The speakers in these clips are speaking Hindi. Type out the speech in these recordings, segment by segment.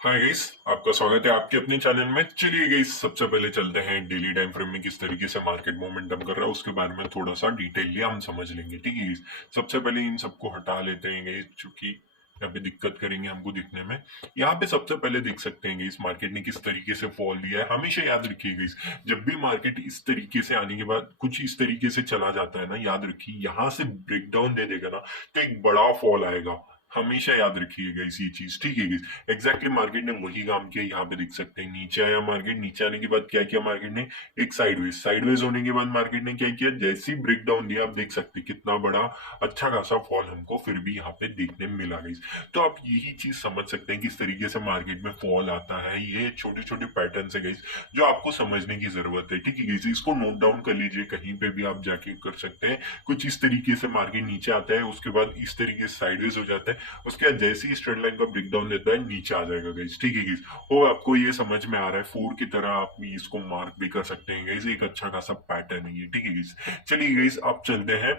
हाय गाइस, आपका स्वागत है आपके अपने चैनल में। चलिए गाइस, सबसे पहले चलते हैं डेली टाइम फ्रेम में किस तरीके से मार्केट मोमेंटम कर रहा है उसके बारे में थोड़ा सा डिटेलली हम समझ लेंगे। ठीक है गाइस, सबसे पहले इन सबको हटा लेते हैं गाइस, क्योंकि यहाँ पे दिक्कत करेंगे हमको दिखने में। यहाँ पे सबसे पहले देख सकते हैं गाइस, मार्केट ने किस तरीके से फॉल लिया है। हमेशा याद रखिए गाइस, जब भी मार्केट इस तरीके से आने के बाद कुछ इस तरीके से चला जाता है ना, याद रखिए यहाँ से ब्रेकडाउन दे देगा ना तो एक बड़ा फॉल आएगा। हमेशा याद रखिएगा इसी चीज। ठीक है गाइस, एग्जैक्टली मार्केट ने वही काम किया। यहाँ पे देख सकते हैं नीचे आया मार्केट, नीचे आने के बाद क्या किया मार्केट ने, एक साइडवेज होने के बाद मार्केट ने क्या किया, जैसी ब्रेकडाउन दिया आप देख सकते हैं कितना बड़ा अच्छा खासा फॉल हमको फिर भी यहाँ पे देखने में मिला गई। तो आप यही चीज समझ सकते हैं किस तरीके से मार्केट में फॉल आता है। ये छोटे छोटे पैटर्न है गाइस जो आपको समझने की जरूरत है। ठीक है गाइस, इसको नोट डाउन कर लीजिए, कहीं पे भी आप जाके कर सकते हैं। कुछ इस तरीके से मार्केट नीचे आता है, उसके बाद इस तरीके से साइडवेज हो जाता है, उसके बाद जैसे ही स्ट्रेंड लाइन का ब्रेकडाउन देता है नीचे आ जाएगा गाइस। ठीक है गाइस, वो आपको ये समझ में आ रहा है, फोर की तरह आप इसको मार्क भी कर सकते हैं गाइस। एक अच्छा खासा पैटर्न है ये। ठीक है गाइस, चलिए गाइस अब चलते हैं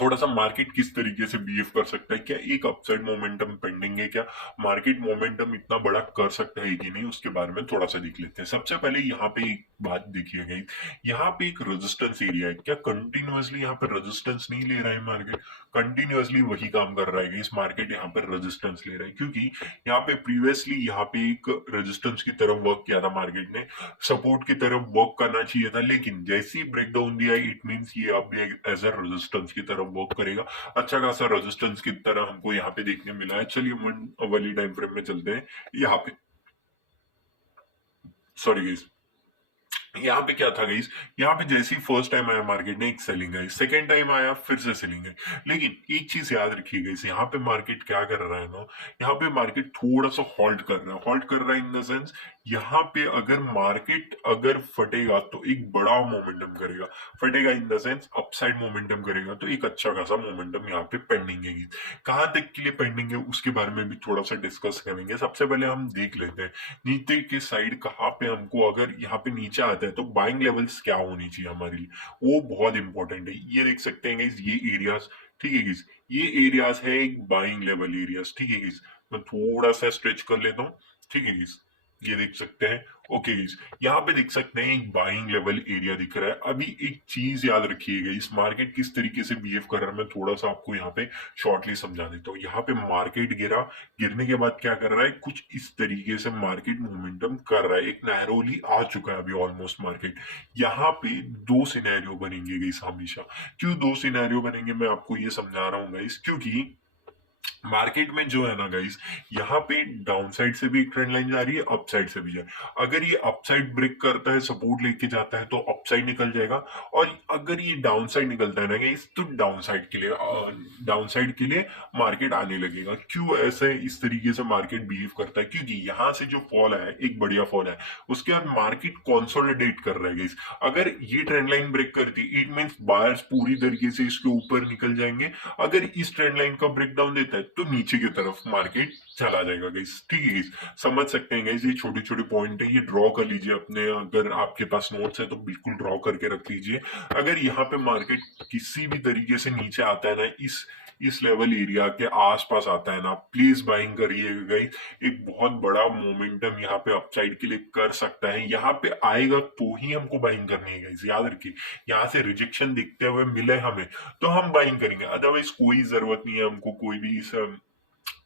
थोड़ा सा मार्केट किस तरीके से बिहेव कर सकता है। क्या एक अपसाइड मोमेंटम पेंडिंग है, क्या मार्केट मोमेंटम इतना बड़ा कर सकता है कि नहीं, उसके बारे में थोड़ा सा देख लेते हैं। सबसे पहले यहाँ पे एक बात देखिएगा, यहाँ पे एक रेजिस्टेंस एरिया है। क्या कंटिन्यूअसली यहाँ पे रेजिस्टेंस नहीं ले रहा है मार्केट? कंटिन्यूअसली वही काम कर रहा है इस मार्केट, यहाँ पे रेजिस्टेंस ले रहा है क्योंकि यहाँ पे प्रीवियसली यहाँ पे एक रेजिस्टेंस की तरफ वर्क किया था मार्केट ने, सपोर्ट की तरफ वर्क करना चाहिए था, लेकिन जैसे ही ब्रेकडाउन दिया इट मींस ये अब एज अ रेजिस्टेंस की तरफ वर्क करेगा। अच्छा खासा रेजिस्टेंस की तरह हमको यहाँ पे देखने मिला है। चलिए वन वाली टाइम फ्रेम में चलते हैं। यहाँ पे सॉरी गाइस, यहाँ पे क्या था गाइस, यहाँ पे जैसे ही फर्स्ट टाइम आया मार्केट ने एक सेलिंग आई, सेकेंड टाइम आया फिर से सेलिंग आई। लेकिन एक चीज याद रखिए गाइस, यहाँ पे मार्केट क्या कर रहा है ना, यहाँ पे मार्केट थोड़ा सा हॉल्ट कर रहा है। हॉल्ट कर रहा है इन द सेंस, यहाँ पे अगर मार्केट अगर फटेगा तो एक बड़ा मोमेंटम करेगा। फटेगा in the sense upside momentum करेगा, तो एक अच्छा खासा मोमेंटम यहाँ पे पेंडिंग है। कहाँ तक के लिए पेंडिंग है उसके बारे में भी थोड़ा सा डिस्कस करेंगे। सबसे पहले हम देख लेते हैं नीचे के साइड कहाँ पे हमको, अगर यहाँ पे नीचे आता है तो बाइंग लेवल्स क्या होनी चाहिए हमारे लिए, वो बहुत इंपॉर्टेंट है। ये देख सकते हैं गाइस, ये एरियाज। ठीक है गाइस, ये एरियाज है एक बाइंग लेवल एरियाज। ठीक है गाइस, मैं थोड़ा सा स्ट्रेच कर लेता हूँ। ठीक है गाइस, ये देख सकते हैं। ओके गाइस, यहाँ पे देख सकते हैं एक बाइंग लेवल एरिया दिख रहा है। अभी एक चीज याद रखिएगा, इस मार्केट किस तरीके से बिहेव कर रहा है मैं थोड़ा सा आपको यहाँ पे शॉर्टली समझा देता हूँ। यहाँ पे मार्केट गिरा, गिरने के बाद क्या कर रहा है, कुछ इस तरीके से मार्केट मोमेंटम कर रहा है, एक नैरोली आ चुका है अभी ऑलमोस्ट मार्केट। यहाँ पे दो सिनेरियो बनेंगे गाइस हमेशा। क्यों दो सिनेरियो बनेंगे मैं आपको ये समझा रहा हूँ गाइस, क्योंकि मार्केट में जो है ना गाइस, यहाँ पे डाउन साइड से भी एक ट्रेंड लाइन जा रही है, अप साइड से भी जा रही है। अगर ये अप साइड ब्रेक करता है, सपोर्ट लेके जाता है तो अप साइड निकल जाएगा, और अगर ये डाउन साइड निकलता है ना गाइस तो डाउन साइड के लिए मार्केट आने लगेगा। क्यों ऐसे इस तरीके से मार्केट बिहेव करता है, क्योंकि यहाँ से जो फॉल है एक बढ़िया फॉल है, उसके बाद मार्केट कॉन्सोलिडेट कर रहा है गाइस। अगर ये ट्रेंड लाइन ब्रेक करती इट मींस बायर्स पूरी तरीके से इसके ऊपर निकल जाएंगे। अगर इस ट्रेंड लाइन का ब्रेकडाउन देता है तो नीचे की तरफ मार्केट चला जाएगा गाइस। ठीक है गाइस, समझ सकते हैं गाइस, ये छोटे छोटे पॉइंट है, ये ड्रॉ कर लीजिए अपने, अगर आपके पास नोट्स है तो बिल्कुल ड्रॉ करके रख लीजिए। अगर यहाँ पे मार्केट किसी भी तरीके से नीचे आता है ना, इस लेवल एरिया के आसपास आता है ना, प्लीज बाइंग करिएगा गाइस। एक बहुत बड़ा मोमेंटम यहाँ पे अपसाइड के लिए कर सकता है, यहाँ पे आएगा तो ही हमको बाइंग करनी है गाइस, याद रखिए। यहाँ से रिजेक्शन दिखते हुए मिले हमें तो हम बाइंग करेंगे, अदरवाइज कोई जरूरत नहीं है हमको कोई भी इस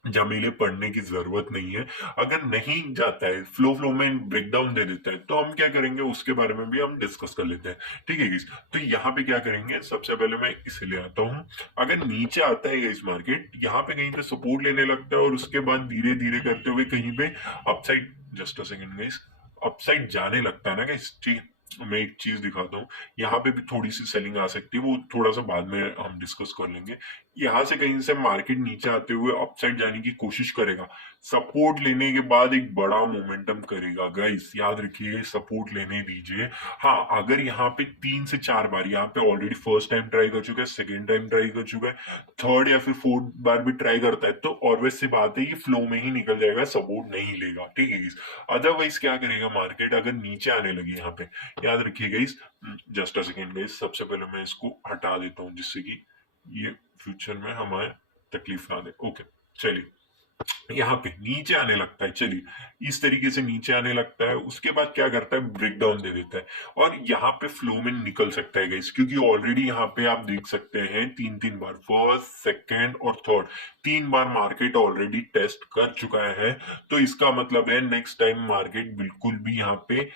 झमेले पड़ने की जरूरत नहीं है। अगर नहीं जाता है, फ्लो में ब्रेकडाउन दे देता है तो हम क्या करेंगे उसके बारे में भी हम डिस्कस कर लेते हैं। ठीक है गाइस, तो यहाँ पे क्या करेंगे, सबसे पहले मैं इसे ले आता हूँ। अगर नीचे आता है गाइस मार्केट, यहाँ पे कहीं पे सपोर्ट लेने लगता है और उसके बाद धीरे धीरे करते हुए कहीं पे upside, just a second guys, upside जाने लगता है ना गाइस। ठीक है, मैं एक चीज दिखाता हूँ, यहाँ पे भी थोड़ी सी सेलिंग आ सकती है, वो थोड़ा सा बाद में हम डिस्कस कर लेंगे। यहाँ से कहीं से मार्केट नीचे आते हुए अपसाइड जाने की कोशिश करेगा, सपोर्ट लेने के बाद एक बड़ा मोमेंटम करेगा गाइस, याद रखिए सपोर्ट लेने दीजिए। हाँ, अगर यहाँ पे 3 से 4 बार, यहाँ पे ऑलरेडी फर्स्ट टाइम ट्राई कर चुका है, सेकेंड टाइम ट्राई कर चुका है, थर्ड या फिर फोर्थ बार भी ट्राई करता है तो ऑलवेज से बात है ये फ्लो में ही निकल जाएगा, सपोर्ट नहीं लेगा। ठीक है, अदरवाइज क्या करेगा मार्केट, अगर नीचे आने लगे यहाँ पे, याद रखिएगा इस, जस्ट अ सेकेंड गाइस, सबसे पहले मैं इसको हटा देता हूँ जिससे कि ये फ्यूचर में हमें तकलीफ ना दे। ओके, चलिए यहाँ पे नीचे आने लगता है, चलिए इस तरीके से नीचे आने लगता है, उसके बाद क्या करता है, ब्रेक डाउन दे देता है और यहाँ पे फ्लो में निकल सकता है गाइस, क्योंकि ऑलरेडी यहाँ पे आप देख सकते हैं तीन तीन बार, फर्स्ट सेकंड और थर्ड, तीन बार मार्केट ऑलरेडी टेस्ट कर चुका है। तो इसका मतलब है नेक्स्ट टाइम मार्केट बिल्कुल भी यहाँ पे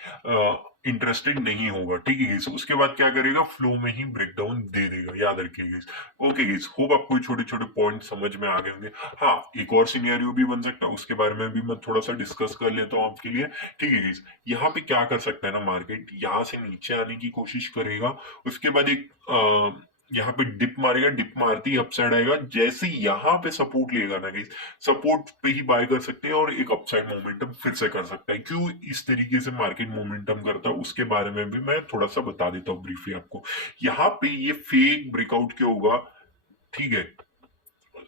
इंटरेस्टेड नहीं होगा, ठीक है गाइस। उसके बाद क्या करेगा, फ्लो में ही ब्रेकडाउन दे देगा, याद रखिए गाइस। ओके गाइस, होप आपको छोटे छोटे पॉइंट समझ में आ गए होंगे। हाँ, एक और सिनेरियो भी बन सकता है, उसके बारे में भी मैं थोड़ा सा डिस्कस कर लेता हूँ आपके लिए, ठीक है गाइस। यहाँ पे क्या कर सकता है ना, मार्केट यहाँ से नीचे आने की कोशिश करेगा, उसके बाद एक यहाँ पे डिप मारेगा, डिप मारती ही अपसाइड आएगा, जैसे यहाँ पे सपोर्ट लेगा ना गाइस, सपोर्ट पे ही बाय कर सकते हैं और एक अपसाइड मोमेंटम फिर से कर सकता है। क्यों इस तरीके से मार्केट मोमेंटम करता है उसके बारे में भी मैं थोड़ा सा बता देता हूँ ब्रीफली आपको। यहाँ पे ये फेक ब्रेकआउट क्यों होगा, ठीक है,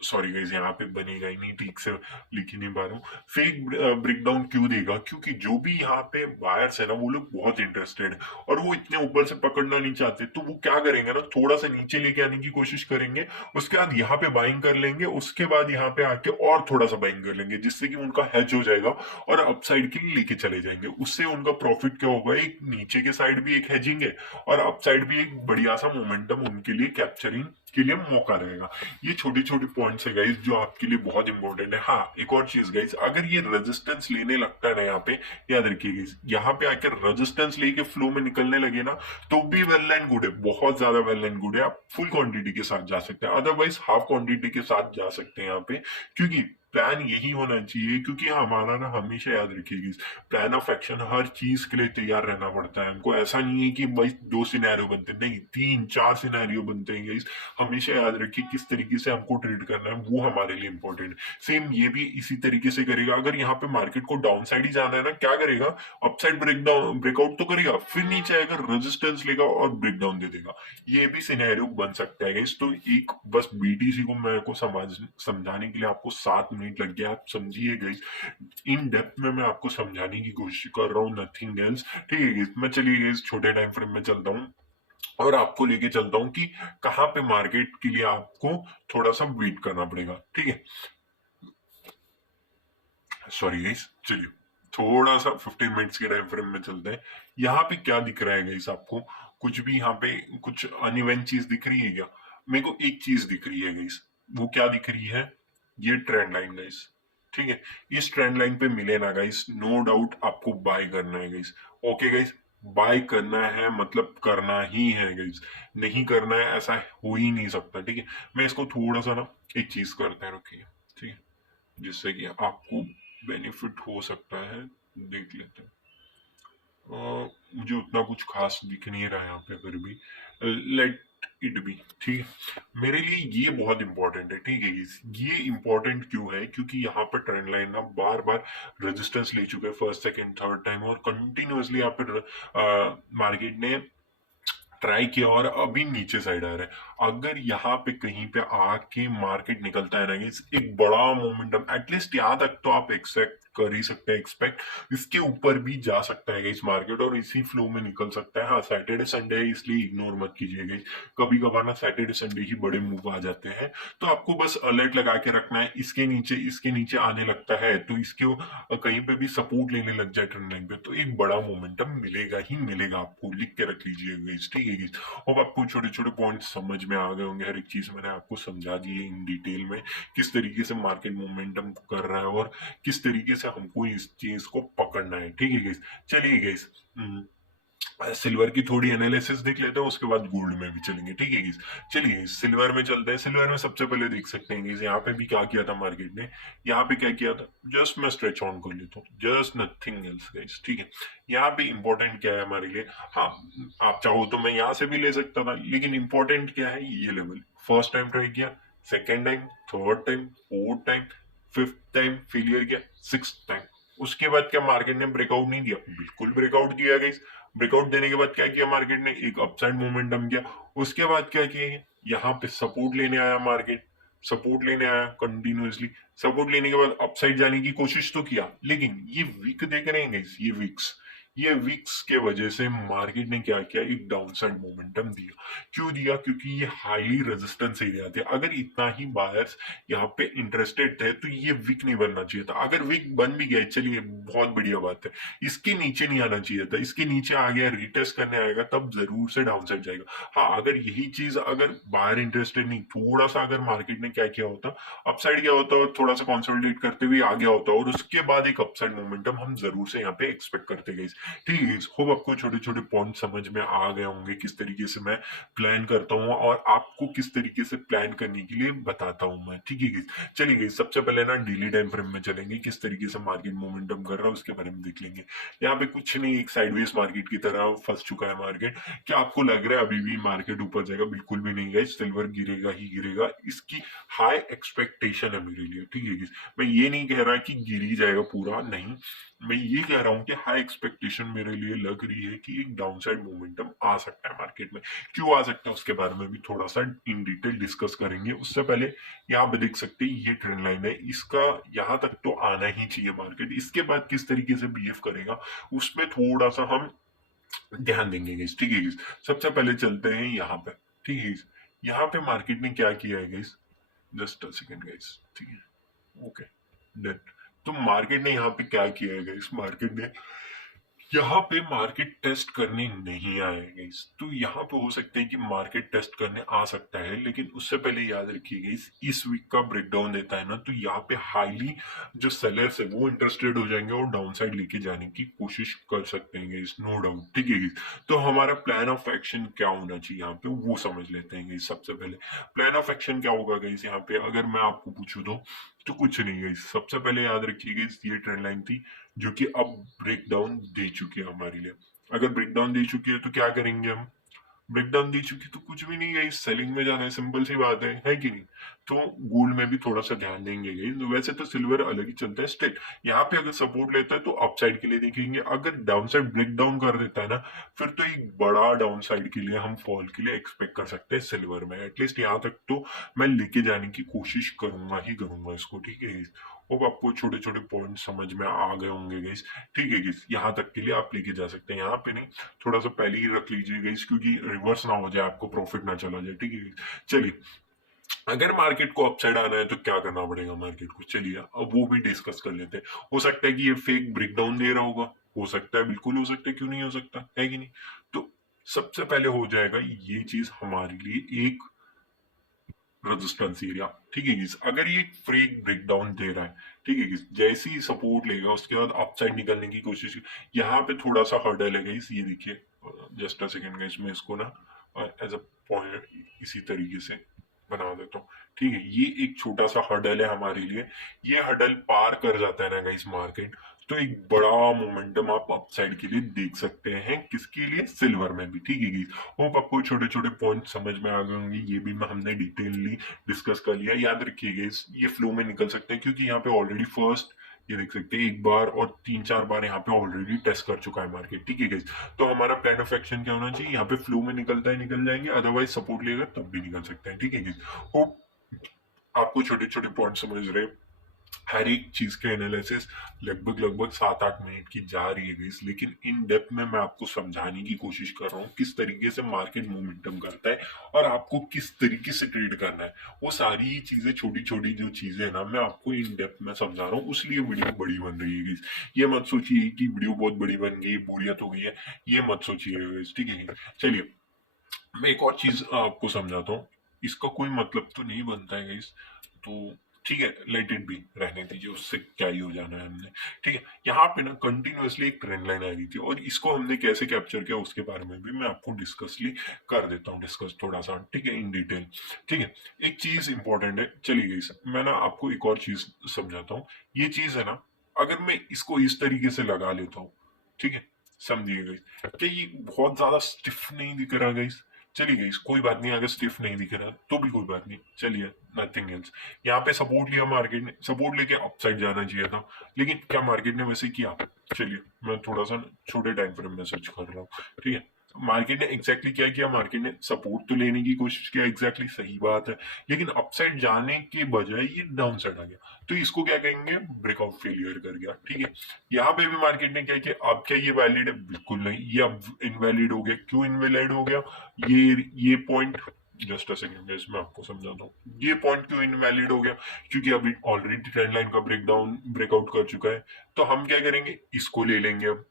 सॉरी गाइस, यहाँ पे बनेगा ही नहीं, ठीक से लिख ही नहीं पा रहा हूँ। फेक ब्रेकडाउन क्यों देगा, क्योंकि जो भी यहाँ पे बायर्स है ना, वो लोग बहुत इंटरेस्टेड है और वो इतने ऊपर से पकड़ना नहीं चाहते, तो वो क्या करेंगे ना, थोड़ा सा नीचे लेके आने की कोशिश करेंगे, उसके बाद यहाँ पे बाइंग कर लेंगे, उसके बाद यहाँ पे आके और थोड़ा सा बाइंग कर लेंगे, जिससे कि उनका हेज हो जाएगा और अपसाइड के लिए लेके चले जाएंगे। उससे उनका प्रॉफिट क्या होगा, एक नीचे के साइड भी एक हेजिंग है और अपसाइड भी एक बढ़िया सा मोमेंटम उनके लिए कैप्चरिंग के लिए मौका रहेगा। ये छोटे छोटे पॉइंट्स है गाइस जो आपके लिए बहुत इंपॉर्टेंट है। हाँ, एक और चीज गाइस, अगर ये रेजिस्टेंस लेने लगता है ना यहाँ पे, याद रखिए गाइस, यहाँ पे आकर रेजिस्टेंस लेके फ्लो में निकलने लगे ना, तो भी वेल एंड गुड है, बहुत ज्यादा वेल एंड गुड है, आप फुल क्वांटिटी के साथ जा सकते हैं, अदरवाइज हाफ क्वांटिटी के साथ जा सकते हैं यहाँ पे, क्योंकि प्लान यही होना चाहिए। क्योंकि हमारा ना, हमेशा याद रखिएगा, प्लान ऑफ एक्शन हर चीज के लिए तैयार रहना पड़ता है हमको। ऐसा नहीं है कि भाई दो सिनेरियो बनते, नहीं, तीन चार सिनेरियो बनते हैं। हमेशा याद रखिए किस तरीके से हमको ट्रेड करना है, वो हमारे लिए इंपॉर्टेंट। सेम ये भी इसी तरीके से करेगा। अगर यहाँ पे मार्केट को डाउन साइड ही जाना है ना, क्या करेगा, अपसाइड ब्रेकडाउन ब्रेकआउट तो करेगा, फिर नीचे आएगा, रेजिस्टेंस लेगा और ब्रेकडाउन दे देगा। ये भी सिनेरियो बन सकता है गाइस। तो एक बस बीटीसी को मेरे को समझाने के लिए आपको 7 मिनट लग गया, आप समझिए गाइस। इन डेप्थ में मैं आपको समझाने की कोशिश कर रहा हूँ, नथिंग एल्स, ठीक है गाइस। मैं चलिए गाइस छोटे टाइम फ्रेम में चलता हूँ और आपको लेके चलता हूँ कि कहाँ पे मार्केट के लिए आपको थोड़ा सा वेट करना पड़ेगा, ठीक है। सॉरी गाइस, चलिए थोड़ा सा 15 मिनट्स के टाइम फ्रेम में चलते हैं। यहाँ पे क्या दिख रहा है गाइस आपको, कुछ भी यहाँ पे कुछ अनइवन चीज दिख रही है क्या? मेरे को एक चीज दिख रही है गाइस, वो क्या दिख रही है, ये ट्रेंड लाइन गाइस, ठीक है। इस ट्रेंड लाइन पे मिले ना गाइस, नो डाउट आपको बाय करना है गाइस। ओके गाइस, बाय करना है मतलब करना ही है गाइस, नहीं करना है ऐसा हो ही नहीं सकता, ठीक है। मैं इसको थोड़ा सा ना एक चीज करते हैं, रुकिए, ठीक है, जिससे कि आपको बेनिफिट हो सकता है, देख लेते हैं। मुझे उतना कुछ खास दिख नहीं रहा है यहाँ पे, फिर भी लेट इट बी, ठीक है। मेरे लिए ये बहुत इंपॉर्टेंट है, ठीक है। ये इंपॉर्टेंट क्यों है, क्योंकि यहाँ पर ट्रेंड लाइन ना बार बार रेजिस्टेंस ले चुके हैं, फर्स्ट सेकंड थर्ड टाइम, और कंटिन्यूअसली यहाँ पे मार्केट ने ट्राई किया और अभी नीचे साइड आ रहा है। अगर यहाँ पे कहीं पे आके मार्केट निकलता है ना, एक बड़ा मोमेंटम एटलीस्ट यहाँ तक तो आप एक्सपेक्ट कर ही सकते हैं, एक्सपेक्ट इसके ऊपर भी जा सकता है इस मार्केट और इसी फ्लो में निकल सकता है। हाँ, सैटरडे संडे है इसलिए इग्नोर मत कीजिएगा, कभी कभार ना सैटरडे संडे ही बड़े मूव आ जाते हैं। तो आपको बस अलर्ट लगा के रखना है, इसके नीचे आने लगता है तो इसके कहीं पे भी सपोर्ट लेने लग जाए ट्रेंड लाइन पे, तो एक बड़ा मोमेंटम मिलेगा ही मिलेगा, आपको लिख के रख लीजिएगा इस, ठीक है। अब आपको छोटे छोटे पॉइंट समझ में आ गए होंगे, हर एक चीज मैंने आपको समझा दी है इन डिटेल में, किस तरीके से मार्केट मोमेंटम कर रहा है और किस तरीके से हमको इस चीज को पकड़ना है, ठीक है गाइस। चलिए गाइस, सिल्वर की थोड़ी एनालिसिस देख लेते हैं, उसके बाद गोल्ड में भी चलेंगे, ठीक है गाइस। चलिए सिल्वर में चलते हैं। सिल्वर में सबसे पहले देख सकते हैं गाइस, यहाँ पे भी क्या किया था मार्केट ने, यहाँ पे क्या किया था, जस्ट मैं स्ट्रेच ऑन कर लेता हूँ, जस्ट नथिंग एल्स गाइस, ठीक है। यहाँ पे इंपॉर्टेंट क्या है हमारे लिए, हाँ, आप चाहो तो मैं यहाँ से भी ले सकता था, लेकिन इंपॉर्टेंट क्या है, ये लेवल फर्स्ट टाइम ट्राई किया, second time, third time, fourth time, fifth time failure किया, सिक्स टाइम, उसके बाद क्या मार्केट ने ब्रेकआउट नहीं दिया, बिल्कुल ब्रेकआउट दिया गाइस। ब्रेकआउट देने के बाद क्या किया मार्केट ने, एक अपसाइड मोमेंटम किया, उसके बाद क्या किया, यहाँ पे सपोर्ट लेने आया मार्केट, सपोर्ट लेने आया कंटिन्यूअसली, सपोर्ट लेने के बाद अपसाइड जाने की कोशिश तो किया, लेकिन ये वीक देख रहे हैं गाइस, ये वीक्स, ये विक्स के वजह से मार्केट ने क्या किया, एक डाउनसाइड मोमेंटम दिया। क्यों दिया? क्योंकि ये हाईली रेजिस्टेंस एरिया थे। अगर इतना ही बायर्स यहाँ पे इंटरेस्टेड थे तो ये विक नहीं बनना चाहिए था। अगर विक बन भी गया, चलिए बहुत बढ़िया बात है, इसके नीचे नहीं आना चाहिए था। इसके नीचे आ गया, रिटेस्ट करने आएगा तब जरूर से डाउनसाइड जाएगा। हाँ, अगर यही चीज अगर बायर इंटरेस्टेड नहीं, थोड़ा सा अगर मार्केट ने क्या किया होता, अपसाइड गया होता और थोड़ा सा कंसोलिडेट करते हुए आ गया होता और उसके बाद एक अपसाइड मोमेंटम हम जरूर से यहाँ पे एक्सपेक्ट करते गए। ठीक है, होप आपको छोटे छोटे पॉइंट समझ में आ गए होंगे, किस तरीके से मैं प्लान करता हूँ और आपको किस तरीके से प्लान करने के लिए बताता हूँ मैं। ठीक है, चलिए सबसे पहले ना डेली टाइम फ्रेम में चलेंगे, किस तरीके से मार्केट मोमेंटम कर रहा है उसके बारे में देख लेंगे। यहाँ पे कुछ नहीं, एक साइडवेज मार्केट की तरह फंस चुका है मार्केट। क्या आपको लग रहा है अभी भी मार्केट ऊपर जाएगा? बिल्कुल भी नहीं गाइस, सिल्वर गिरेगा ही गिरेगा, इसकी हाई एक्सपेक्टेशन है मेरे लिए। ठीक है, मैं ये नहीं कह रहा कि गिर ही जाएगा पूरा, नहीं, मैं ये कह रहा हूँ कि हाई एक्सपेक्टेशन मेरे लिए लग रही है कि एक डाउनसाइड मोमेंटम आ सकता है मार्केट में। क्यों आ सकता है उसके बारे में भी थोड़ा सा इन डिटेल डिस्कस करेंगे। उससे पहले यहाँ पे देख सकते हैं ये ट्रेंड लाइन है, इसका यहाँ तक तो आना ही चाहिए मार्केट। इसके बाद किस तरीके से बिहेव करेगा उसमें थोड़ा सा हम ध्यान देंगे गाइस। ठीक है गाइस, सबसे पहले चलते हैं यहाँ पे। ठीक है गाइस, यहाँ पे मार्केट ने क्या किया है guys, just a second guys. ठीक है, ओके, डन। तो मार्केट ने यहाँ पे क्या किया है गाइस, मार्केट ने यहाँ पे मार्केट टेस्ट करने नहीं आएगा इस, तो यहाँ पे हो सकता है कि मार्केट टेस्ट करने आ सकता है, लेकिन उससे पहले याद रखिएगा इस वीक का ब्रेकडाउन देता है ना, तो यहाँ पे हाईली जो सेलर्स है वो इंटरेस्टेड हो जाएंगे और डाउनसाइड लेके जाने की कोशिश कर सकते हैं इस, नो डाउट। ठीक है, तो हमारा प्लान ऑफ एक्शन क्या होना चाहिए यहाँ पे वो समझ लेते हैं। सबसे पहले प्लान ऑफ एक्शन क्या होगा गाइस यहाँ पे, अगर मैं आपको पूछूं तो कुछ नहीं गाइस। सबसे पहले याद रखिएगा ये ट्रेंड लाइन थी जो कि अब ब्रेक डाउन दे चुकी है हमारे लिए। अगर ब्रेक डाउन दे चुकी है तो क्या करेंगे हम, ब्रेकडाउन दे चुकी तो कुछ भी नहीं है, सेलिंग में जाना है, सिंपल सी बात है कि नहीं। तो गोल्ड में भी थोड़ा सा ध्यान देंगे गई, तो वैसे तो सिल्वर अलग ही चलता है स्टेट। यहाँ पे अगर सपोर्ट लेता है तो अपसाइड के लिए देखेंगे, अगर डाउनसाइड ब्रेक डाउन कर देता है ना, फिर तो एक बड़ा डाउनसाइड के लिए हम फॉल के लिए एक्सपेक्ट कर सकते हैं सिल्वर में। एटलीस्ट यहाँ तक तो मैं लेके जाने की कोशिश करूंगा ही करूंगा इसको। ठीक है, अब आपको छोटे छोटे पॉइंट समझ में आ गए होंगे गाइस। ठीक है गाइस, यहाँ तक के लिए आप लेके जा सकते हैं, यहाँ पे नहीं, थोड़ा सा पहले ही रख लीजिए गाइस, क्योंकि रिवर्स ना हो जाए, आपको प्रॉफिट ना चला जाए। ठीक है, चलिए अगर मार्केट को अपसाइड आना है तो क्या करना पड़ेगा मार्केट को, चलिए अब वो भी डिस्कस कर लेते हैं। हो सकता है कि ये फेक ब्रेकडाउन दे रहा होगा, हो सकता है, बिल्कुल हो सकता है, क्यों नहीं हो सकता है कि नहीं। तो सबसे पहले हो जाएगा ये चीज हमारे लिए एक रेजिस्टेंस एरिया। ठीक है गीस, अगर ये फ्रेक ब्रेकडाउन दे रहा है, ठीक है गीस, जैसे ही सपोर्ट लेगा उसके बाद अपसाइड निकलने की कोशिश, यहाँ पे थोड़ा सा हर्डल है गीस, ये देखिए, जस्ट अ सेकंड गाइस, मैं इसको ना एज अ पॉइंट इसी तरीके से बना देता हूँ। ठीक है, ये एक छोटा सा हर्डल है हमारे लिए, ये हर्डल पार कर जाता है ना गाइस मार्केट, तो एक बड़ा मोमेंटम आप अपसाइड के लिए देख सकते हैं, किसके लिए, सिल्वर में भी। ठीक है गाइस, होप आपको छोटे छोटे पॉइंट समझ में आ गए होंगे, ये भी मैं हमने डिटेलली डिस्कस कर लिया। याद रखिएगा ये फ्लो में निकल सकते हैं, क्योंकि यहाँ पे ऑलरेडी फर्स्ट ये देख सकते हैं एक बार और तीन चार बार यहाँ पे ऑलरेडी टेस्ट कर चुका है मार्केट। ठीक है गाइस, तो हमारा प्लान ऑफ एक्शन क्या होना चाहिए, यहाँ पे फ्लो में निकलता है निकल जाएंगे, अदरवाइज सपोर्ट लेगा तब भी निकल सकते हैं। ठीक है गाइस, होप आपको छोटे छोटे पॉइंट समझ रहे। हर एक चीज का एनालिसिस लगभग लगभग 7-8 मिनट की जा रही है गाइस, लेकिन इन डेप्थ में मैं आपको समझाने की कोशिश कर रहा हूँ किस तरीके से मार्केट मोमेंटम करता है और आपको किस तरीके से ट्रेड करना है। वो सारी चीजें, छोटी छोटी जो चीजें है ना, मैं आपको इन डेप्थ में समझा रहा हूँ, उसलिए वीडियो बड़ी बन रही है गाइस। ये मत सोचिए कि वीडियो बहुत बड़ी बन गई, बोरियत हो गई है, ये मत सोचिए गाइस। ठीक है, चलिए मैं एक और चीज आपको समझाता हूँ, इसका कोई मतलब तो नहीं बनता है गाइस, तो ठीक है, लेट इट बी, रहने दीजिए, उससे क्या ही हो जाना है हमने। ठीक है, यहाँ पे ना कंटिन्यूअसली एक ट्रेंड लाइन आ रही थी और इसको हमने कैसे कैप्चर किया उसके बारे में भी मैं आपको डिस्कसली कर देता हूँ, डिस्कस थोड़ा सा, ठीक है, इन डिटेल। ठीक है, एक चीज इंपॉर्टेंट है, चलिए गाइस मैं ना आपको एक और चीज समझाता हूँ। ये चीज है ना, अगर मैं इसको इस तरीके से लगा लेता हूँ, ठीक है, समझिए गाइस, क्या ये बहुत ज्यादा स्टिफ नहीं दिख रहा गाइस, चलिए गाइस कोई बात नहीं, अगर स्टिफ नहीं दिख रहा तो भी कोई बात नहीं, चलिए, नथिंग एल्स। यहाँ पे सपोर्ट लिया मार्केट ने, सपोर्ट लेके अपसाइड जाना चाहिए था, लेकिन क्या मार्केट ने वैसे किया, चलिए मैं थोड़ा सा छोटे टाइम फ्रेम में सर्च कर रहा हूँ। ठीक है, मार्केट ने एग्जैक्टली क्या किया, मार्केट ने सपोर्ट तो लेने की कोशिश किया, एग्जैक्टली सही बात है, लेकिन अपसाइड जाने के बजाय ये डाउन साइड आ गया, तो इसको क्या कहेंगे, ब्रेकआउट फेलियर कर गया। ठीक है, यहाँ पे भी मार्केट ने क्या किया, अब क्या ये वैलिड है, बिल्कुल नहीं, ये अब इनवैलिड हो गया। क्यों इनवैलिड हो गया, ये point, just a second guys मैं आपको समझाता हूँ ये पॉइंट क्यों इनवैलिड हो गया, क्योंकि अभी ऑलरेडी ट्रेंड लाइन का ब्रेकआउट कर चुका है। तो हम क्या करेंगे, इसको ले लेंगे अब।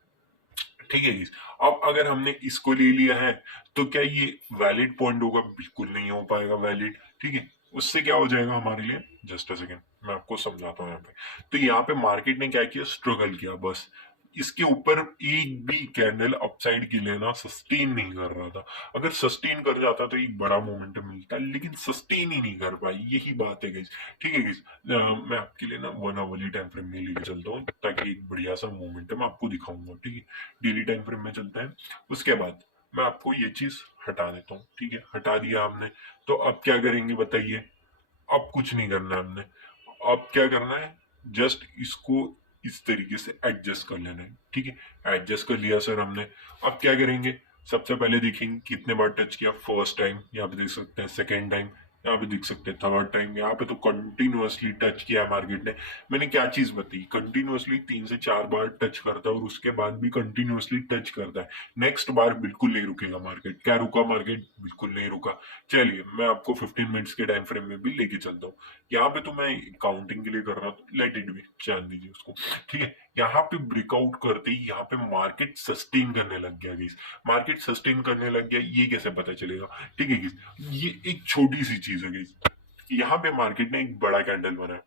ठीक है जी, अब अगर हमने इसको ले लिया है तो क्या ये वैलिड पॉइंट होगा, बिल्कुल नहीं हो पाएगा वैलिड। ठीक है, उससे क्या हो जाएगा हमारे लिए, जस्ट अ सेकेंड मैं आपको समझाता हूँ यहाँ पे। तो यहाँ पे मार्केट ने क्या किया, स्ट्रगल किया बस, इसके ऊपर एक भी कैंडल अपसाइड के लिए ना सस्टेन नहीं कर रहा था। अगर सस्टेन कर जाता तो एक बड़ा मोमेंटम मिलता, लेकिन सस्टेन ही नहीं कर पाई, यही बात है गाइस। ठीक है गाइस, मैं आपके लिए ना 1 आवर्ली टाइम फ्रेम में लेके चलता हूँ ताकि एक बढ़िया सा मोमेंटम आपको दिखाऊंगा। ठीक है, डेली टाइम फ्रेम में चलते हैं, उसके बाद मैं आपको ये चीज हटा देता हूँ। ठीक है, हटा दिया हमने, तो अब क्या करेंगे बताइए, अब कुछ नहीं करना है हमने। अब क्या करना है, जस्ट इसको इस तरीके से एडजस्ट कर लेना है। ठीक है, एडजस्ट कर लिया सर हमने। अब क्या करेंगे, सबसे पहले देखेंगे कितने बार टच किया, फर्स्ट टाइम यहाँ पे देख सकते हैं, सेकेंड टाइम यहाँ पे देख सकते हैं, थर्ड टाइम यहाँ पे तो कंटिन्यूअसली टच किया है मार्केट ने। मैंने क्या चीज बताई, कंटिन्यूअसली 3 से 4 बार टच करता है और उसके बाद भी कंटिन्यूअसली टच करता है, नेक्स्ट बार बिल्कुल नहीं रुकेगा मार्केट। क्या रुका मार्केट, बिल्कुल नहीं रुका। चलिए मैं आपको 15 मिनट्स के टाइम फ्रेम में भी लेके चलता हूँ। यहाँ पे तो मैं काउंटिंग के लिए कर रहा हूँ, लेट इट बी, जान दीजिए उसको। ठीक है, यहाँ पे ब्रेकआउट करते ही यहाँ पे मार्केट सस्टेन करने लग गया गाइस। मार्केट सस्टेन करने लग गया, ये कैसे पता चलेगा। ठीक है गाइस, ये एक छोटी सी चीज है गाइस, यहाँ पे मार्केट ने एक बड़ा कैंडल बनाया,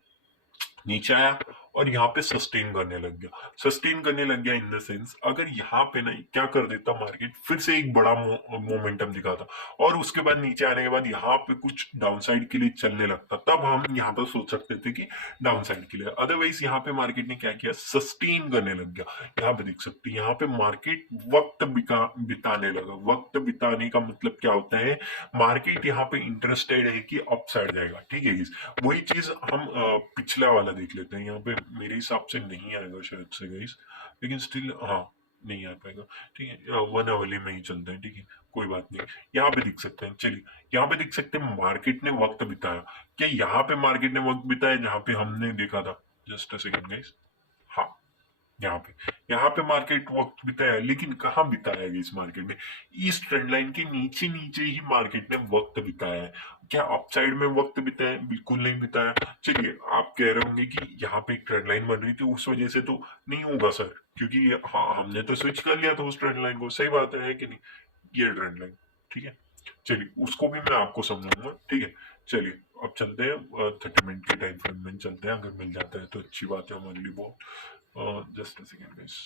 नीचे आया और यहाँ पे सस्टेन करने लग गया। सस्टेन करने लग गया इन द सेंस, अगर यहाँ पे ना क्या कर देता मार्केट, फिर से एक बड़ा मोमेंटम दिखाता और उसके बाद नीचे आने के बाद यहाँ पे कुछ डाउन साइड के लिए चलने लगता, तब हम यहाँ पर सोच सकते थे कि डाउन साइड के लिए। अदरवाइज यहाँ पे मार्केट ने क्या किया, सस्टेन करने लग गया। यहाँ पे देख सकते हैं, यहाँ पे मार्केट वक्त बिताने लगा। वक्त बिताने का मतलब क्या होता है, मार्केट यहाँ पे इंटरेस्टेड है कि अप साइड जाएगा। ठीक है, वही चीज हम पिछला वाला देख लेते हैं। यहाँ पे मेरे हिसाब से नहीं आएगा शायद से गाइस, लेकिन स्टिल हाँ, नहीं आ पाएगा। ठीक है, 1 आवर्ली में ही चलते हैं। ठीक है, कोई बात नहीं। यहाँ पे देख सकते हैं, चलिए यहाँ पे देख सकते हैं मार्केट ने वक्त बिताया। क्या यहाँ पे मार्केट ने वक्त बिताया जहाँ पे हमने देखा था, जस्ट अ सेकंड गाइस, हाँ यहाँ पे मार्केट वक्त बिताया, लेकिन कहाँ बिताया है इस मार्केट ने, इस ट्रेंड लाइन के नीचे नीचे ही मार्केट ने वक्त बिताया है। क्या अपसाइड में वक्त बिताया, बिल्कुल नहीं बिताया। चलिए आप कह रहे होंगे कि यहाँ पे एक ट्रेंड लाइन बन रही थी उस वजह से तो नहीं होगा सर, क्योंकि हाँ हमने तो स्विच कर लिया था उस ट्रेंड लाइन को, सही बात है कि नहीं, ये ट्रेंड लाइन। ठीक है, चलिए उसको भी मैं आपको समझाऊंगा। ठीक है, चलिए अब चलते हैं 30 मिनट के टाइम फ्रेम में चलते हैं, अगर मिल जाता है तो अच्छी बात है हमारे लिए बहुत। Just a second guys,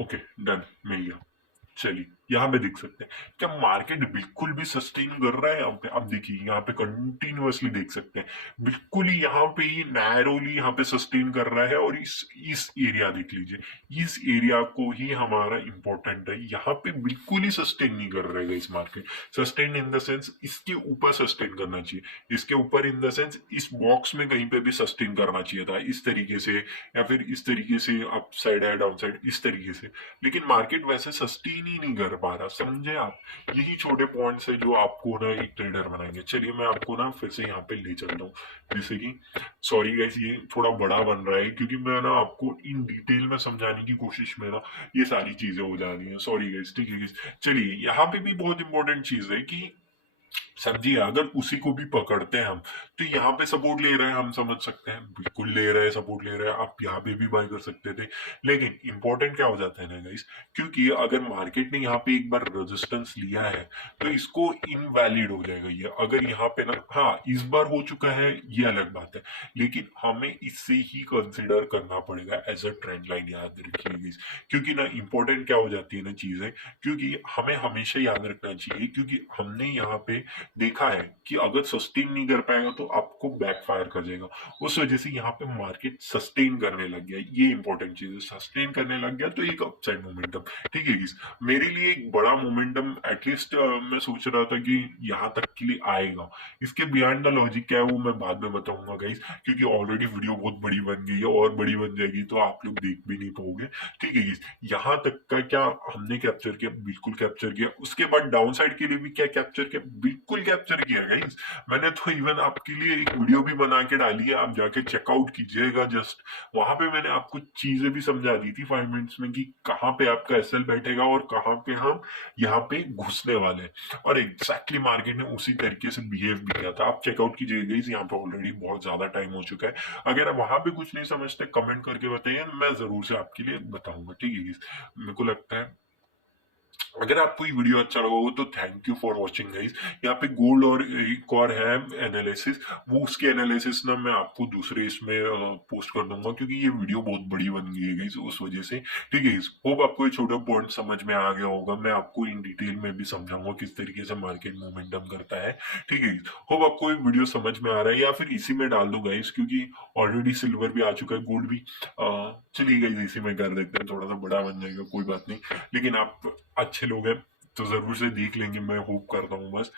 okay done, मिल गया। चलिए यहाँ पे देख सकते हैं, क्या मार्केट बिल्कुल भी सस्टेन कर रहा है यहाँ पे। अब देखिए यहाँ पे कंटिन्यूअसली देख सकते हैं, बिल्कुल ही यहाँ पे ये नैरोली यहाँ पे सस्टेन कर रहा है। और इस एरिया देख लीजिए, इस एरिया को ही हमारा इंपॉर्टेंट है। यहाँ पे बिल्कुल ही सस्टेन नहीं कर रहेगा इस market. Sustain in the sense इसके ऊपर सस्टेन करना चाहिए, इसके ऊपर इन द सेंस इस बॉक्स में कहीं पे भी सस्टेन करना चाहिए था, इस तरीके से, या फिर इस तरीके से अप साइड है डाउन साइड इस तरीके से। लेकिन मार्केट वैसे सस्टेन ही नहीं कर पा रहा, समझे आप। यही छोटे पॉइंट्स है जो आपको ना एक ट्रेडर बनाएंगे। चलिए मैं आपको ना फिर से यहाँ पे ले चलता हूँ, जैसे कि, सॉरी गाइस ये थोड़ा बड़ा बन रहा है क्योंकि मैं ना आपको इन डिटेल में समझाने की कोशिश में ना ये सारी चीजें हो जा रही हैं, सॉरी गाइस। ठीक है guys? चलिए यहाँ पे भी बहुत इंपॉर्टेंट चीज है कि सब्जी अगर उसी को भी पकड़ते हैं हम, तो यहाँ पे सपोर्ट ले रहे हैं, हम समझ सकते हैं, बिल्कुल ले रहे हैं, सपोर्ट ले रहे हैं, आप यहाँ पे भी बाय कर सकते थे। लेकिन इंपॉर्टेंट क्या हो जाता है ना गाइस, क्योंकि अगर मार्केट ने यहाँ पे एक बार रेजिस्टेंस लिया है तो इसको इनवैलिड हो जाएगा ये। अगर यहाँ पे ना, हाँ इस बार हो चुका है ये अलग बात है, लेकिन हमें इससे ही कंसिडर करना पड़ेगा एज अ ट्रेंड लाइन, याद रखिए गाइस। क्योंकि ना इंपॉर्टेंट क्या हो जाती है ना चीजें, क्योंकि हमें हमेशा याद रखना चाहिए, क्योंकि हमने यहाँ पे पे देखा है कि अगर सस्टेन नहीं कर पाएगा तो आपको बैकफायर कर जाएगा। उस वजह से यहाँ पे मार्केट सस्टेन करने लग गया, ये इंपॉर्टेंट चीज है, सस्टेन करने लग गया तो एक अपसाइड मोमेंटम। ठीक है guys? मेरे लिए एक बड़ा मोमेंटम एटलीस्ट मैं सोच रहा था कि यहाँ तक के लिए आएगा। इसके बियॉन्ड द लॉजिक क्या है वो मैं बाद में बताऊंगा गाइस, क्योंकि ऑलरेडी वीडियो बहुत बड़ी बन गई है और बड़ी बन जाएगी तो आप लोग देख भी नहीं पाओगे। ठीक है guys? यहाँ तक का क्या हमने कैप्चर किया, बिल्कुल कैप्चर किया। उसके बाद डाउन साइड के लिए भी क्या कैप्चर किया, बिल्कुल कैप्चर किया गाइस। मैंने तो इवन आपके लिए एक वीडियो भी बना के डाली है, आप जाके चेकआउट कीजिएगा। जस्ट वहां पे मैंने आपको चीजें भी समझा दी थी 5 मिनट्स में कि कहाँ पे आपका एसएल बैठेगा और कहाँ पे हम यहाँ पे घुसने वाले हैं। और एग्जैक्टली मार्केट ने उसी तरीके से बिहेव भी किया था। आप चेकआउट कीजिएगा गाइस, यहाँ पे ऑलरेडी बहुत ज्यादा टाइम हो चुका है। अगर आप वहां पे कुछ नहीं समझते कमेंट करके बताइए, मैं जरूर से आपके लिए बताऊंगा। ठीक है guys? मेरे को लगता है अगर आपको ये वीडियो अच्छा लगा हो तो thank you for watching guys. यहाँ पे गोल्ड और एक और है एनालिसिस, वो उसके एनालिसिस ना मैं आपको दूसरे इसमें पोस्ट कर दूंगा, क्योंकि ये वीडियो बहुत बड़ी बन गई है गाइस उस वजह से। ठीक है, होप आपको ये छोटा पॉइंट समझ में आ गया होगा। मैं आपको इन डिटेल में भी समझाऊंगा किस तरीके से मार्केट मोमेंटम करता है। ठीक है, होप आपको ये वीडियो समझ में आ रहा है, या फिर इसी में डाल दो गाइस, क्योंकि ऑलरेडी सिल्वर भी आ चुका है, गोल्ड भी। चलिए गाइस इसी में कर देते हैं, थोड़ा सा बड़ा बन जाएगा, कोई बात नहीं। लेकिन आप अच्छे लोग हैं तो जरूर से देख लेंगे, मैं होप करता हूँ बस।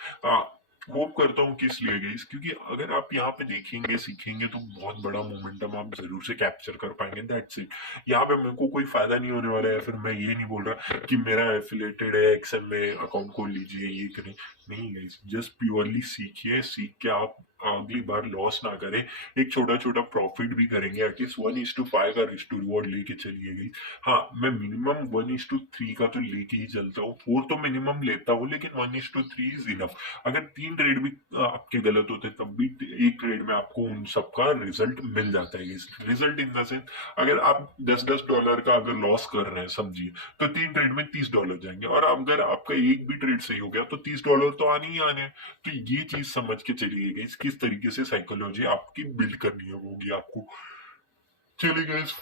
होप करता हूँ किस लिए गई, क्योंकि अगर आप यहाँ पे देखेंगे सीखेंगे तो बहुत बड़ा मोमेंटम आप जरूर से कैप्चर कर पाएंगे। That's it. यहाँ पे मेरे को कोई फायदा नहीं होने वाला है, फिर मैं ये नहीं बोल रहा कि मेरा एफिलेटेड है एक्सेल में अकाउंट खोल लीजिए ये करें, नहीं गाइस। जस्ट प्योरली सीखिए, सीख के आप अगली बार लॉस ना करें, एक छोटा छोटा प्रॉफिट भी करेंगे। एटलीस्ट 1:5 का रिस्क टू रिवॉर्ड लेके चलिए गई। हाँ, मैं मिनिमम 1:3 का तो लेके ही चलता हूँ, 4 तो मिनिमम लेता हूँ, लेकिन 1:3 इज इनफ। अगर 3 ट्रेड भी आपके गलत होते हैं तब भी एक ट्रेड में आपको उन सबका रिजल्ट मिल जाता है। रिजल्ट इन द सेंस, अगर आप $10 का अगर लॉस कर रहे हैं समझिए, तो 3 ट्रेड में $30 जाएंगे, और अगर आपका एक भी ट्रेड सही हो गया तो $30 तो आने ही आने हैं। तो ये चीज समझ के चलिएगा किस तरीके से साइकोलॉजी आपकी बिल्ड करनी होगी आपको। चलिए गाइस,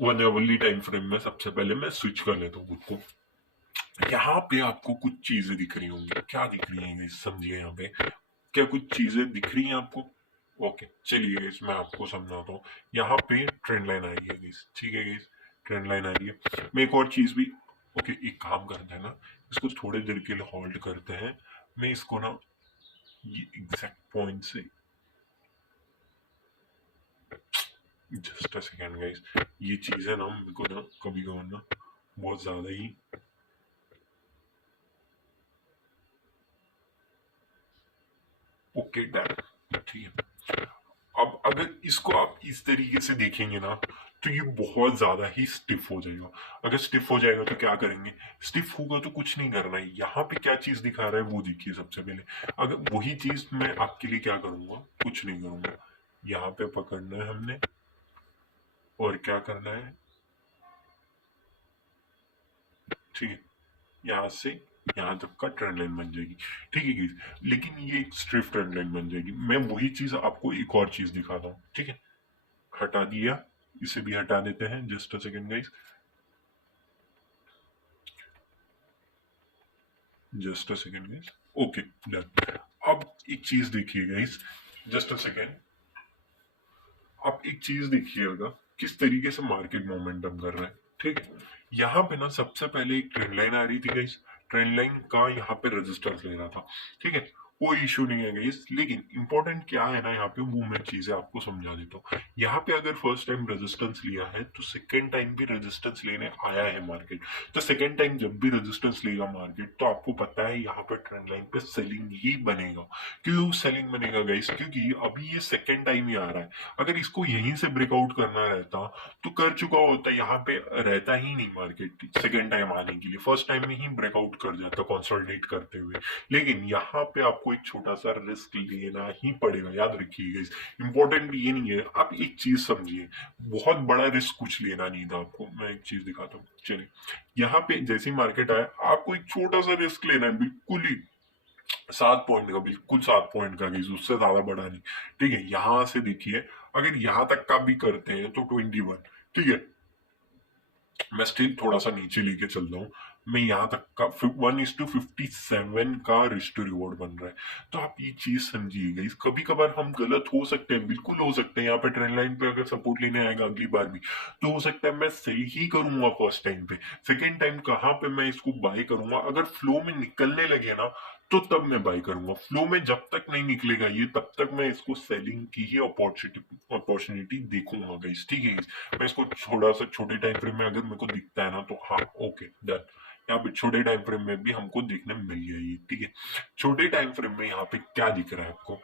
1 आवर्ली टाइम फ्रेम में सबसे पहले मैं स्विच कर लेता हूँ खुद को। यहाँ पे आपको कुछ चीजें दिख रही होंगी, क्या दिख रही है समझिए। यहाँ पे क्या कुछ चीजें दिख रही हैं आपको? ओके, चलिए गाइस मैं आपको समझाता हूँ। यहाँ पे ट्रेंड लाइन आ रही है गाइस, ठीक है गाइस, ट्रेंड लाइन आ रही है। मैं एक और चीज भी, ओके एक काम करते हैं ना, इसको थोड़ी देर के लिए होल्ड करते हैं। मैं इसको ना ये एग्जैक्ट पॉइंट से, जस्ट अ सेकेंड गाइस, ये चीजें ना मेरे को ना कभी कभार ना बहुत ज्यादा ही, ओके डन, ठीक है। अब अगर इसको आप इस तरीके से देखेंगे ना तो ये बहुत ज्यादा ही स्टिफ हो जाएगा। अगर स्टिफ हो जाएगा तो क्या करेंगे, स्टिफ होगा तो कुछ नहीं करना है। यहाँ पे क्या चीज दिखा रहा है वो देखिए सबसे पहले। अगर वही चीज मैं आपके लिए क्या करूंगा, कुछ नहीं करूंगा, यहाँ पे पकड़ना है हमने और क्या करना है, ठीक है, यहाँ से यहाँ तक का ट्रेंड लाइन बन जाएगी। ठीक है गाइस, लेकिन ये एक स्ट्रिफ ट्रेंड लाइन बन जाएगी। मैं वही चीज आपको एक और चीज दिखाता हूँ, ठीक है। हटा दिया, इसे भी हटा देते हैं, just a second guys, just a second guys, okay done. अब एक चीज देखिए गाइस, जस्ट अ सेकेंड, आप एक चीज देखिएगा किस तरीके से मार्केट मोमेंटम कर रहा है। ठीक है, यहाँ पे ना सबसे पहले एक ट्रेंड लाइन आ रही थी गाइस, ट्रेंड लाइन का यहाँ पे रेजिस्टेंस ले रहा था। ठीक है, कोई इशू नहीं है गाइस, लेकिन इंपॉर्टेंट क्या है ना यहाँ पे, वो मैं चीजें आपको समझा देता हूँ। यहाँ पे अगर फर्स्ट टाइम रेजिस्टेंस लिया है तो सेकेंड टाइम भी रेजिस्टेंस लेने आया है मार्केट। तो सेकेंड टाइम जब भी रेजिस्टेंस लेगा मार्केट तो आपको पता है यहाँ पे ट्रेंड लाइन पे सेलिंग ही बनेगा। क्यों सेलिंग बनेगा गाइस, क्योंकि अभी ये सेकेंड टाइम ही आ रहा है। अगर इसको यहीं से ब्रेकआउट करना रहता तो कर चुका होता, यहाँ पे रहता ही नहीं मार्केट सेकेंड टाइम आने के लिए, फर्स्ट टाइम में ही ब्रेकआउट कर जाता कंसोलिडेट करते हुए। लेकिन यहाँ पे आपको एक छोटा सा रिस्क लेना ही पड़ेगा, याद रखिएगा। इंपॉर्टेंट ये नहीं है, आप एक चीज समझिए, बहुत बड़ा रिस्क कुछ लेना नहीं था आपको। मैं एक चीज दिखाता हूँ, चलिए। यहाँ पे जैसे मार्केट आया आपको एक छोटा सा रिस्क लेना है, बिल्कुल ही 7 पॉइंट का, बिल्कुल 7 पॉइंट का गाइस, उससे ज्यादा बड़ा नहीं। ठीक है, यहां से देखिए, अगर यहां तक का भी करते हैं तो 21। ठीक है, मैं स्टिल थोड़ा सा नीचे लेके चल रहा हूँ, मैं यहाँ तक का 1:57 का रिस्क टू रिवॉर्ड बन रहा है। तो आप ये चीज समझिए गाइस, कभी कभार हम गलत हो सकते हैं, बिल्कुल हो सकते हैं। यहाँ पे ट्रेंड लाइन पे अगर सपोर्ट लेने आएगा अगली बार भी, तो हो सकता है मैं सही ही करूंगा फर्स्ट टाइम पे। सेकेंड टाइम कहाँ पे मैं इसको बाय करूंगा, अगर फ्लो में निकलने लगे ना, तो तब मैं बाय करूंगा। फ्लो में जब तक नहीं निकलेगा ये, तब तक मैं इसको सेलिंग की ही अपॉर्चुनिटी देखूंगा गाइस, ठीक है guys? मैं इसको थोड़ा सा छोटे टाइम फ्रेम में अगर मेरे को दिखता है ना, तो हाँ ओके डन। यहाँ पे छोटे टाइम फ्रेम में भी हमको देखने मिल गया ये, ठीक है। छोटे टाइम फ्रेम में यहाँ पे क्या दिख रहा है आपको,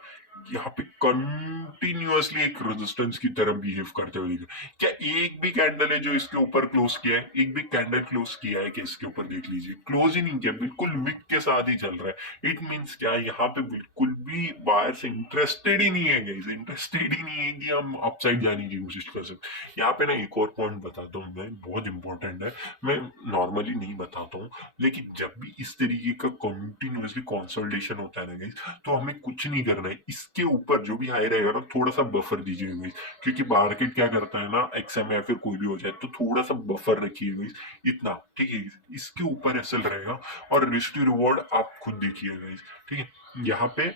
यहाँ पे कंटिन्यूअसली एक रेजिस्टेंस की तरह बिहेव करते हुए दिख रहा है। क्या एक भी कैंडल है जो इसके ऊपर क्लोज किया है, एक भी कैंडल क्लोज किया है कि इसके ऊपर देख लीजिए, क्लोज ही नहीं किया, बिल्कुल विक के साथ ही चल रहा है। इट मींस क्या, यहाँ पे बिल्कुल भी बायर्स इंटरेस्टेड ही नहीं है गाइस, इंटरेस्टेड ही नहीं है कि हम अपसाइड जाने की कोशिश कर सकते। यहाँ पे ना एक और पॉइंट बताता हूँ मैं, बहुत इंपॉर्टेंट है। मैं नॉर्मली नहीं बताता हूँ, लेकिन जब भी इस तरीके का कंटिन्यूअसली कंसोलिडेशन होता है ना गाइस, तो हमें कुछ नहीं करना है। इसके ऊपर जो भी हाई रहेगा ना, थोड़ा सा बफर दीजिएगा गाइस, क्योंकि मार्केट क्या करता है ना, एक्सएम या फिर कोई भी हो जाए तो थोड़ा सा बफर रखिएगा गाइस, इतना, ठीक है। इसके ऊपर एसएल रहेगा और रिस्क टू रिवॉर्ड आप खुद देखिएगा गाइस, ठीक है। यहाँ पे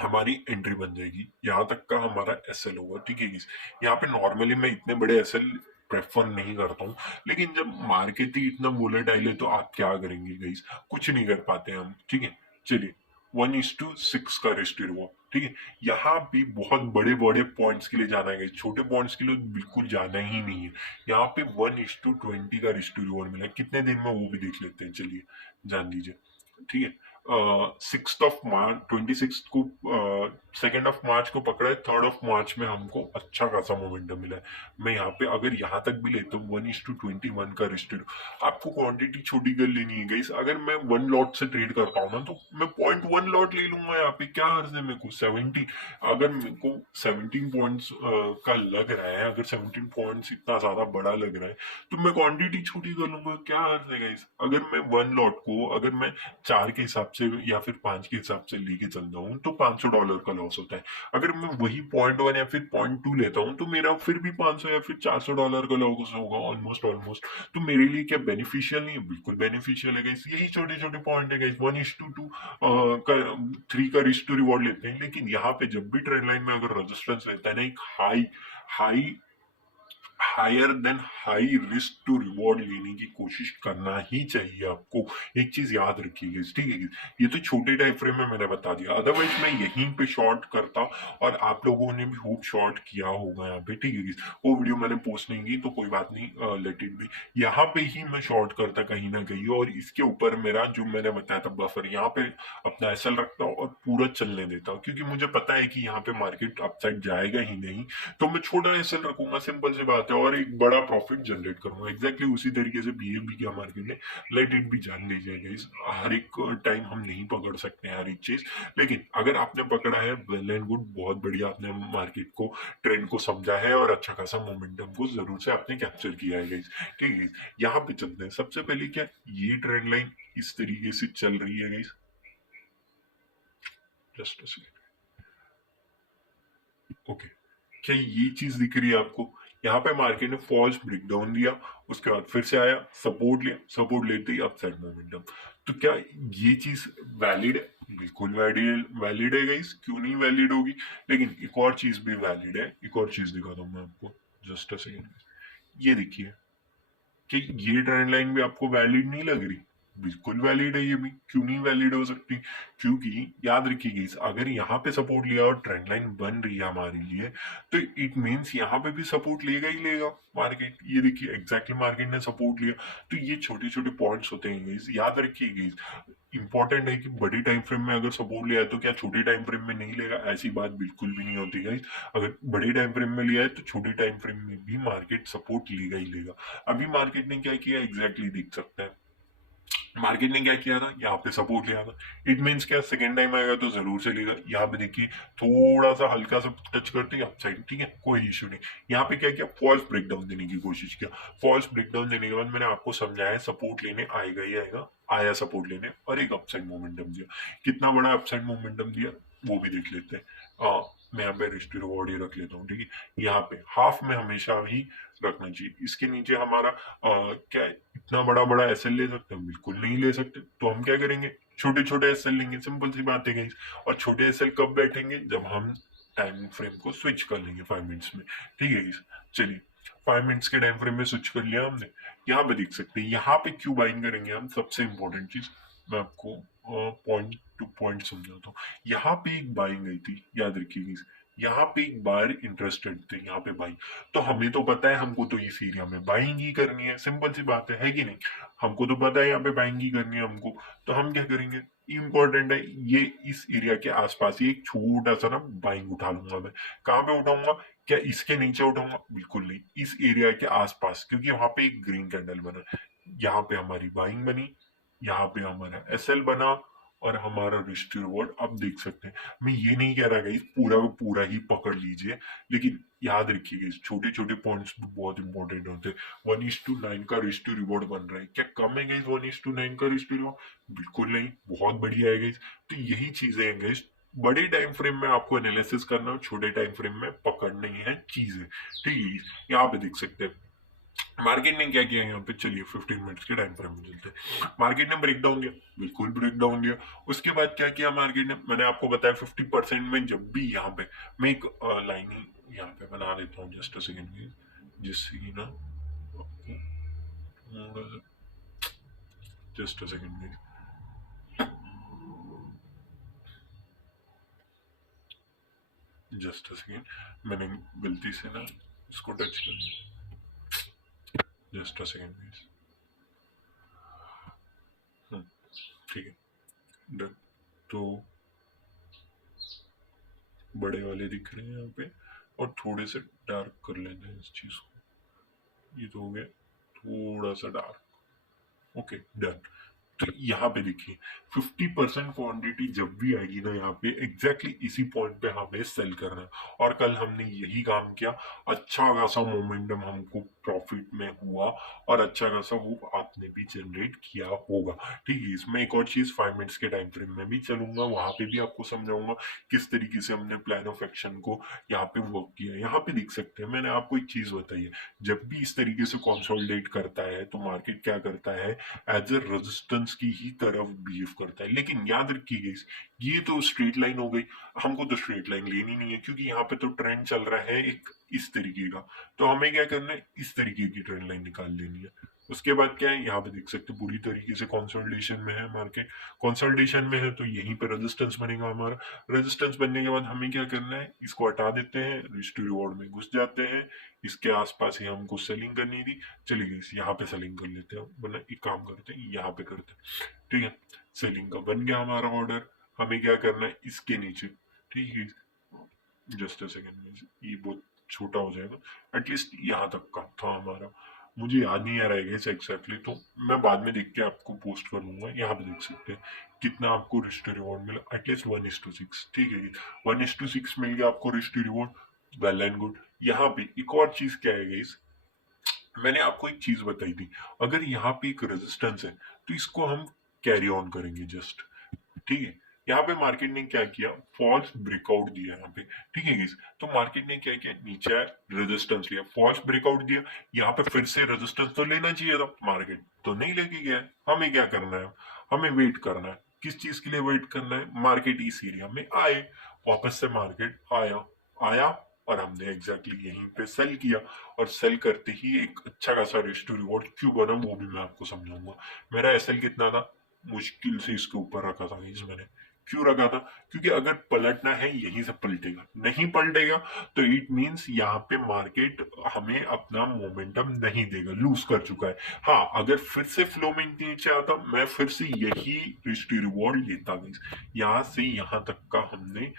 हमारी एंट्री बन जाएगी, यहाँ तक का हमारा एसएल होगा, ठीक है। यहाँ पे नॉर्मली मैं इतने बड़े एसएल प्रेफर नहीं करता हूँ, लेकिन जब मार्केट ही इतना वोलेटाइल है तो आप क्या करेंगे गाइस, कुछ नहीं कर पाते हम, ठीक है। चलिए 1:6 का रिस्क रिवॉर्ड, ठीक है। यहाँ भी बहुत बड़े बड़े पॉइंट्स के लिए जाना है, छोटे पॉइंट्स के लिए बिल्कुल जाना ही नहीं है। यहाँ पे 1:20 का रिस्क रिवॉर्ड मिला है, कितने दिन में वो भी देख लेते हैं, चलिए जान लीजिए, ठीक है। 6 मार्च 26 को, 2 मार्च को पकड़ा है, 3 मार्च में हमको अच्छा खासा मोमेंटम मिला है। मैं यहाँ पे अगर यहाँ तक भी लेता हूँ 1:21 का रिस्टेड, आपको क्वांटिटी छोटी कर लेनी है गाइस। अगर मैं 1 लॉट से ट्रेड करता हूँ ना, तो मैं 0.1 लॉट ले लूंगा। यहाँ पे क्या अर्ज है मेरे को 70, अगर मेरे को 17 पॉइंट्स का लग रहा है, अगर 17 पॉइंट्स इतना ज्यादा बड़ा लग रहा है, तो मैं क्वांटिटी छोटी कर लूंगा, क्या अर्ज है गाइस। अगर मैं 1 लॉट को, अगर मैं 4 के हिसाब से या फिर 5 के हिसाब से लेके चलता हूँ, तो $500 का लॉस होता है। अगर मैं वही 0.1 या फिर 0.2 लेता हूँ, तो मेरा फिर भी 500 या फिर $400 का लॉस होगा, ऑलमोस्ट ऑलमोस्ट। तो मेरे लिए क्या बेनिफिशियल नहीं है, बिल्कुल बेनिफिशियल है गाइस। यही छोटे छोटे पॉइंट है गाइस। 1:2 का 3 का रिस्क टू रिवॉर्ड लेते हैं, लेकिन यहाँ पे जब भी ट्रेंड लाइन में अगर रेजिस्टेंस रहता है ना, एक high high higher than high risk to reward लेने की कोशिश करना ही चाहिए आपको। एक चीज याद रखिएगा, ठीक है। ये तो छोटे टाइम फ्रेम में मैंने बता दिया, अदरवाइज मैं यहीं पे शॉर्ट करता, और आप लोगों ने भी खूब शॉर्ट किया होगा यहाँ पे, ठीक है। वो वीडियो मैंने पोस्ट नहीं की तो कोई बात नहीं, लेट इट बी। यहाँ पे ही मैं शॉर्ट करता कहीं ना कहीं, और इसके ऊपर मेरा जो मैंने बताया था बफर, यहाँ पे अपना एसएल रखता हूँ और पूरा चलने देता हूँ, क्योंकि मुझे पता है कि यहाँ पे मार्केट अपसाइड जाएगा ही नहीं। तो मैं छोटा एसएल रखूंगा, सिंपल सी बात है, और एक बड़ा प्रॉफिट जनरेट करूंगा। एग्जैक्टली उसी तरीके से बिहेव भी किया मार्केट ने। लेट इट भी, जान लीजिए गाइस, हर एक टाइम हम नहीं पकड़ सकते हैं हर एक चीज, लेकिन अगर आपने पकड़ा है, वेल एंड गुड, बहुत बढ़िया, आपने मार्केट को, ट्रेंड को समझा है, और अच्छा खासा मोमेंटम को जरूर से आपने कैप्चर किया है गाइस, ठीक है। यहाँ पे चलते हैं। सबसे पहले क्या, ये ट्रेंड लाइन इस तरीके से चल रही है गाइस, जस्ट ओके। क्या ये चीज दिख रही है आपको, यहाँ पे मार्केट ने फॉल्स ब्रेकडाउन दिया, उसके बाद फिर से आया, सपोर्ट लिया, सपोर्ट लेते ही अपसाइड मोमेंटम। तो क्या ये चीज वैलिड है, बिल्कुल वैलिड वैलिड है गाइस, क्यों नहीं वैलिड होगी। लेकिन एक और चीज भी वैलिड है, एक और चीज दिखाता हूँ मैं आपको, जस्ट अ सेकेंड। ये देखिए कि ये ट्रेंड लाइन भी आपको वैलिड नहीं लग रही, बिल्कुल वैलिड है ये भी, क्यों नहीं वैलिड हो सकती। क्योंकि याद रखिए अगर यहाँ पे सपोर्ट लिया और ट्रेंड लाइन बन रही है हमारे लिए, तो इट मीन्स यहाँ पे भी सपोर्ट लेगा ही लेगा मार्केट। ये देखिए एग्जैक्टली मार्केट ने सपोर्ट लिया। तो ये छोटे छोटे पॉइंट्स होते हैं गाइस, याद रखिए गाइस। इंपॉर्टेंट है कि बड़ी टाइम फ्रेम में अगर सपोर्ट लिया है, तो क्या छोटे टाइम फ्रेम में नहीं लेगा, ऐसी बात बिल्कुल भी नहीं होती गाइस। अगर बड़े टाइम फ्रेम में लिया है, तो छोटे टाइम फ्रेम में भी मार्केट सपोर्ट लेगा ही लेगा। अभी मार्केट ने क्या किया एग्जैक्टली देख सकते हैं। मार्केट ने क्या किया था, यहाँ पे सपोर्ट लिया था। इट मीन्स क्या, सेकेंड टाइम आएगा तो जरूर से लेगा। यहाँ पे देखिए थोड़ा सा हल्का सा टच करते हैं अपसाइड, ठीक है, कोई इश्यू नहीं। यहाँ पे क्या किया, फॉल्स ब्रेकडाउन देने की कोशिश किया। फॉल्स ब्रेकडाउन देने के बाद मैंने आपको समझाया सपोर्ट लेने आएगा ही आएगा, आया सपोर्ट लेने, और एक अपसाइड मोमेंटम दिया। कितना बड़ा अपसाइड मोमेंटम दिया वो भी देख लेते हैं। मैं यहाँ पे रिस्क टू रिवॉर्ड ही रख लेता हूँ, ठीक है। यहाँ पे हाफ में हमेशा ही रखना चाहिए। इसके नीचे हमारा क्या है, इतना बड़ा बड़ा एसएल ले सकते हैं? बिल्कुल नहीं ले सकते। तो हम क्या करेंगे, छोटे छोटे एसएल लेंगे, सिंपल सी बात है गाइस। और छोटे एसएल कब बैठेंगे, जब हम टाइम फ्रेम को स्विच कर लेंगे 5 मिनट्स में, ठीक है गाइस। चलिए 5 मिनट्स के टाइम फ्रेम में स्विच कर लिया हमने। यहाँ पे देख सकते हैं, यहाँ पे क्यों बाइंग करेंगे हम, सबसे इंपॉर्टेंट चीज मैं आपको पॉइंट टू पॉइंट समझाता हूँ। यहाँ पे एक बाइंग आई थी, याद रखिएगा। यहाँ पे एक बार इंटरेस्टेड थे, यहाँ पे बाइंग। तो हमें तो पता है हमको तो इस एरिया में बाइंग ही करनी है, सिंपल सी बात है कि नहीं। हमको तो पता है यहाँ पे बाइंग ही करनी है हमको। तो हम क्या करेंगे, इंपॉर्टेंट है ये, इस एरिया के आसपास ही एक छोटा सा ना बाइंग उठा लूंगा मैं। कहाँ पे उठाऊंगा, क्या इसके नीचे उठाऊंगा? बिल्कुल नहीं, इस एरिया के आसपास, क्योंकि वहां पे एक ग्रीन कैंडल बना। यहाँ पे हमारी बाइंग बनी, यहाँ पे हमारा एसएल बना, और हमारा रिस्क रिवॉर्ड आप देख सकते हैं। मैं ये नहीं कह रहा गाइस पूरा का पूरा ही पकड़ लीजिए, लेकिन याद रखिए छोटे छोटे पॉइंट्स बहुत इंपॉर्टेंट होते हैं। 1:9 का रिस्क रिवॉर्ड बन रहा है, क्या कम है गाइस 1:9 का रिस्क रिवॉर्ड? बिल्कुल नहीं, बहुत बढ़िया है गाइस। तो यही चीजें हैं गाइस, बड़े टाइम फ्रेम में आपको एनालिसिस करना और छोटे टाइम फ्रेम में पकड़नी है चीजें, ठीक है। यहाँ पे देख सकते हैं मार्केट ने क्या किया यहाँ पे। चलिए 15 मिनट्स के टाइम फ्रेम में चलते हैं। मार्केट ने ब्रेक डाउन दिया, बिल्कुल ब्रेक डाउन दिया। उसके बाद क्या किया मार्केट ने, मैंने आपको बताया 50% में जब भी यहाँ पे मैं एक लाइन ही यहाँ पे बना देता हूँ, जस्ट अ सेकेंड, जिससे कि ना just a second, just a second, मैंने गलती से ना इसको टच कर दिया, जस्ट अ सेकेंड। ठीक है डन। तो बड़े वाले दिख रहे हैं यहाँ पे, और थोड़े से डार्क कर लेते हैं इस चीज को। ये तो हो गया थोड़ा सा डार्क, ओके डन। तो यहाँ पे देखिए 50% क्वांटिटी जब भी आएगी ना, यहाँ पे एग्जैक्टली इसी पॉइंट पे हमें सेल करना है। और कल हमने यही काम किया, अच्छा खासा मोमेंटम हमको प्रॉफिट में हुआ, और अच्छा खासा वो आपने भी जनरेट किया होगा, ठीक है। इसमें एक और चीज 5 मिनट्स के टाइम फ्रेम में भी चलूंगा, वहां पे भी आपको समझाऊंगा किस तरीके से हमने प्लान ऑफ एक्शन को यहाँ पे वर्क किया। यहाँ पे देख सकते हैं, मैंने आपको एक चीज बताई है, जब भी इस तरीके से कंसोलिडेट करता है तो मार्केट क्या करता है, एज ए रेजिस्टेंस की ही तरफ बिहेव करता है। लेकिन याद रखिएगा ये तो स्ट्रेट लाइन हो गई, हमको तो स्ट्रेट लाइन लेनी नहीं है, क्योंकि यहाँ पे तो ट्रेंड चल रहा है एक इस तरीके का। तो हमें क्या करना है, इस तरीके की ट्रेंड लाइन निकाल लेनी है। उसके बाद क्या है, यहाँ पे देख सकते हैं पूरी तरीके से कंसोलिडेशन में है मार्केट। कंसोलिडेशन में है तो यहीं पे रेजिस्टेंस बनेगा हमारा। रेजिस्टेंस बनने के बाद हमें क्या करना है, इसको हटा देते हैं, रिस्क टू रिवॉर्ड में घुस जाते हैं। इसके आसपास ही हमको सेलिंग करनी थी, चलिए यहाँ पे सेलिंग कर लेते हैं, वरना एक काम करते हैं यहाँ पे करते हैं, ठीक है। सेलिंग का बन गया हमारा ऑर्डर। हमें क्या करना है, इसके नीचे, ठीक है, जस्ट अ सेकेंड, ये बहुत छोटा हो जाएगा। एटलीस्ट यहाँ तक का था हमारा, मुझे याद नहीं आ रहा है एग्जैक्टली, तो मैं बाद में देख के आपको पोस्ट कर दूंगा। यहाँ पे देख सकते हैं कितना आपको रिस्ट रिवॉर्ड मिला, एटलीस्ट 1:6, ठीक है। 1:6 मिल गया आपको wrist reward, well and good. यहाँ पे एक और चीज क्या है गाइस, मैंने आपको एक चीज बताई थी, अगर यहाँ पे एक रेजिस्टेंस है तो इसको हम कैरी ऑन करेंगे जस्ट, ठीक है। यहाँ पे मार्केट ने क्या किया, फॉल्स ब्रेकआउट दिया यहाँ पे, ठीक है गाइस। तो मार्केट ने क्या किया, नीचे रेजिस्टेंस लिया, फॉल्स ब्रेकआउट दिया। यहाँ पे फिर से रेजिस्टेंस तो लेना चाहिए था, मार्केट तो नहीं लेके गया। हमें क्या करना है, हमें वेट करना है। किस चीज के लिए वेट करना है, मार्केट इस एरिया में आए, वापस से मार्केट आया, आया, और हमने एग्जैक्टली यहीं पे सेल किया। और सेल करते ही एक अच्छा खासा रिस्क टू रिवॉर्ड क्यों बना, वो भी मैं आपको समझाऊंगा। मेरा एसएल कितना था, मुश्किल से इसके ऊपर रखा था इस मैंने। क्यों रखा था, क्योंकि अगर पलटना है यहीं से पलटेगा, नहीं पलटेगा तो इट मींस यहाँ पे मार्केट हमें अपना मोमेंटम नहीं देगा, लूज कर चुका है। हाँ, अगर फिर से फ्लो में नीचे आता, मैं फिर से यही रिस्क रिवॉर्ड लेता। यहाँ से यहाँ तक का हमने,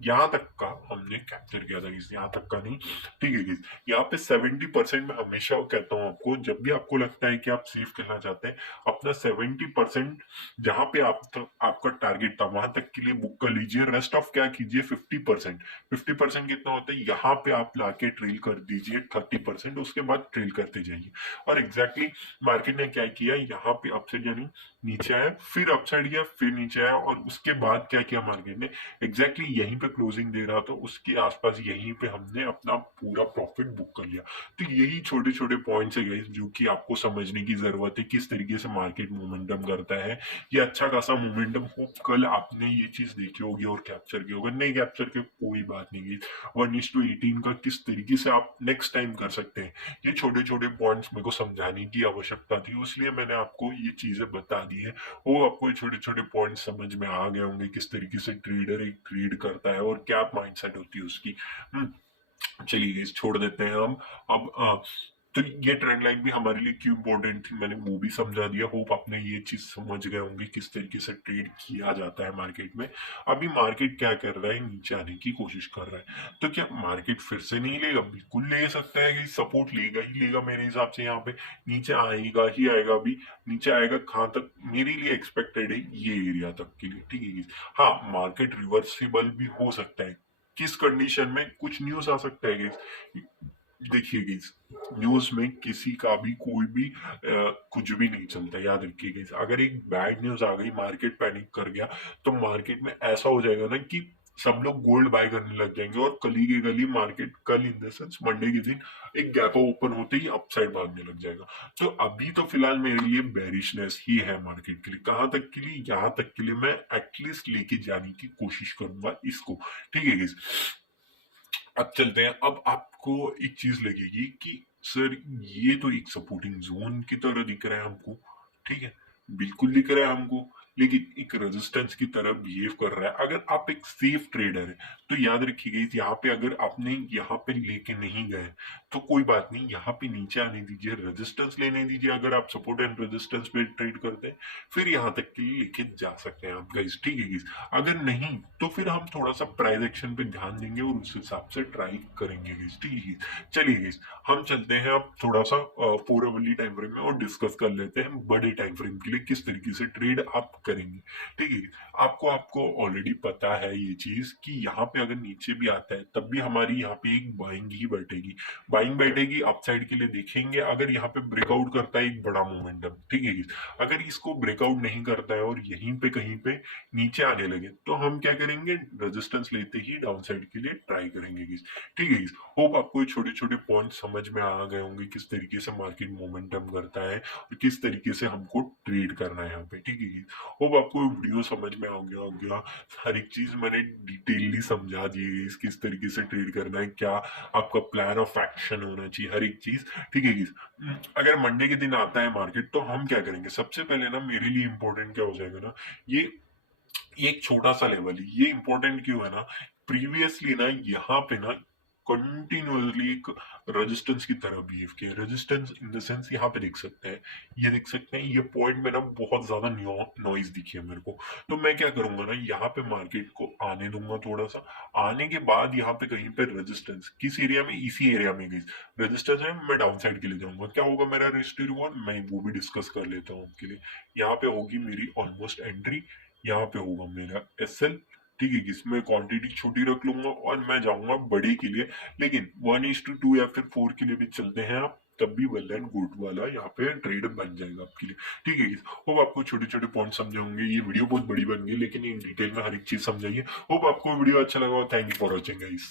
यहाँ तक का हमने कैप्चर किया था, यहाँ तक का नहीं, ठीक है। यहाँ पे 70% में हमेशा कहता हूँ आपको, जब भी आपको लगता है कि आप सेफ करना चाहते हैं, अपना 70% जहां पे आपका टारगेट था वहां तक के लिए बुक कर लीजिए। रेस्ट ऑफ क्या कीजिए, 50%। 50% कितना होता है, यहाँ पे आप लाके ट्रेल कर दीजिए 30%, उसके बाद ट्रेल करते जाइए। और एग्जैक्टली मार्केट ने क्या किया, यहाँ पे अपसाइड यानी नीचे आया, फिर अपसाइड गया, फिर नीचे आया, और उसके बाद क्या किया मार्केट ने, एग्जैक्टली यहीं पे क्लोजिंग दे रहा था, उसके आसपास यहीं पे हमने अपना पूरा प्रॉफिट बुक कर लिया। तो यही छोटे छोटे पॉइंट्स है गाइस जो कि आपको समझने की जरूरत है, किस तरीके से मार्केट मोमेंटम करता है। ये अच्छा खासा मोमेंटम हो, कल आपने ये चीज देखी होगी और कैप्चर की होगी, नहीं कैप्चर की कोई बात नहीं। 1:18 का किस तरीके से आप नेक्स्ट टाइम कर सकते हैं, ये छोटे छोटे पॉइंट्स मेरे को समझाने की आवश्यकता थी, इसलिए मैंने आपको ये चीजें बता दी है। वो आपको ये छोटे छोटे पॉइंट समझ में आ गए होंगे, किस तरीके से ट्रेडर एक ट्रेड करता है और क्या माइंडसेट होती है उसकी। चलिए इस छोड़ देते हैं हम। अब तो ये ट्रेंड लाइन भी हमारे लिए क्यों इंपॉर्टेंट थी, मैंने वो भी समझा दिया। होप आपने ये चीज समझ गए होंगे किस तरीके से ट्रेड किया जाता है मार्केट में। अभी मार्केट क्या कर रहा है, नीचे आने की कोशिश कर रहा है, तो क्या मार्केट फिर से नहीं लेगा, बिल्कुल ले सकता है कि सपोर्ट लेगा ही लेगा मेरे हिसाब से। यहाँ पे नीचे आएगा ही आएगा, अभी नीचे आएगा कहाँ तक मेरे लिए एक्सपेक्टेड है, ये एरिया तक के लिए, ठीक है। हाँ, मार्केट रिवर्सिबल भी हो सकता है, किस कंडीशन में, कुछ न्यूज आ सकता है गाइस। देखिए गाइस, न्यूज में किसी का भी कोई भी कुछ भी नहीं चलता, याद रखिए गाइस। अगर एक बैड न्यूज आ गई, मार्केट पैनिक कर गया, तो मार्केट में ऐसा हो जाएगा ना कि सब लोग गोल्ड बाय करने लग जाएंगे, और कली के गली मार्केट, कल इन द सेंस मंडे के दिन एक गैप ओपन होते ही अपसाइड भागने लग जाएगा। तो अभी तो फिलहाल मेरे लिए बेरिशनेस ही है मार्केट के लिए। कहां तक के लिए, यहाँ तक के लिए मैं एटलीस्ट लेके जाने की कोशिश करूंगा इसको, ठीक है गाइस। अब चलते हैं। अब आपको एक चीज लगेगी कि सर ये तो एक सपोर्टिंग जोन की तरह दिख रहा है हमको, ठीक है, बिल्कुल दिख रहा है हमको, लेकिन एक रेजिस्टेंस की तरह बिहेव कर रहा है। अगर आप एक सेफ ट्रेडर है तो याद रखिएगा, यहाँ पे अगर आपने यहाँ पे लेके नहीं गए तो कोई बात नहीं, यहाँ पे नीचे आने दीजिए, रेजिस्टेंस लेने दीजिए। अगर आप सपोर्ट एंड रेजिस्टेंस पे ट्रेड करते हैं, फिर यहाँ तक के लिए लेके जा सकते हैं आप गाइस, ठीक है गाइस। अगर नहीं तो फिर हम थोड़ा सा प्राइस एक्शन पे ध्यान देंगे और उस हिसाब से ट्राई करेंगे गाइस, ठीक है गाइस। चलिए गाइस, हम चलते हैं अब थोड़ा सा 4 आवर्ली टाइम फ्रेम में और डिस्कस कर लेते हैं बड़े टाइम फ्रेम के लिए किस तरीके से ट्रेड आप करेंगे, ठीक है। आपको आपको ऑलरेडी पता है ये चीज कि यहाँ पे अगर नीचे भी आता है तब भी हमारी यहाँ पे एक बाइंग ही बैठेगी, बाइंग बैठेगी, अपसाइड के लिए देखेंगे। अगर यहाँ पे ब्रेकआउट करता है एक बड़ा मोमेंटम, ठीक है, अगर इसको ब्रेकआउट नहीं करता है और यहीं पे कहीं पे नीचे आने लगे, तो हम क्या करेंगे, रेजिस्टेंस लेते ही डाउन साइड के लिए ट्राई करेंगे, ठीक है। होप आपको ये छोटे छोटे पॉइंट समझ में आ गए होंगे, किस तरीके से मार्केट मोमेंटम करता है और किस तरीके से हमको ट्रेड करना है यहाँ पे, ठीक है। होप आपको वीडियो समझ में आ गया होगा, हर एक चीज मैंने डिटेलली समझा दी है, किस तरीके से ट्रेड करना है, क्या आपका प्लान ऑफ एक्शन होना चाहिए, हर एक चीज, ठीक है। अगर मंडे के दिन आता है मार्केट तो हम क्या करेंगे, सबसे पहले ना मेरे लिए इंपॉर्टेंट क्या हो जाएगा ना, ये एक छोटा सा लेवल है, ये इंपॉर्टेंट क्यों है ना, प्रीवियसली ना यहाँ पे ना कंटिन्यूअसली एक रेजिस्टेंस की तरह बिहेव किया। रेजिस्टेंस इन द सेंस यहाँ पे देख सकते हैं, ये देख सकते हैं, ये पॉइंट में ना बहुत ज्यादा नॉइज दिखी है मेरे को। तो मैं क्या करूंगा ना, यहाँ पे मार्केट को आने दूंगा, थोड़ा सा आने के बाद यहाँ पे कहीं पे रेजिस्टेंस, किस एरिया में, इसी एरिया में गई रेजिस्टेंस है, मैं डाउन साइड के लिए जाऊंगा। क्या होगा मेरा रजिस्टर रिवॉर्ड, मैं वो भी डिस्कस कर लेता हूँ आपके लिए। यहाँ पे होगी मेरी ऑलमोस्ट एंट्री, यहाँ पे होगा मेरा एसएल, ठीक है, इसमें क्वांटिटी छोटी रख लूंगा और मैं जाऊंगा बड़ी के लिए। लेकिन 1:2 या फिर 4 के लिए भी चलते हैं आप, तब भी वेल एंड गुड वाला यहाँ पे ट्रेड बन जाएगा आपके लिए, ठीक है। होप आपको छोटे छोटे पॉइंट समझे होंगे, ये वीडियो बहुत बड़ी बन गई लेकिन इन डिटेल में हर एक चीज समझाइए। होप आपको वीडियो अच्छा लगा, thank you for watching guys.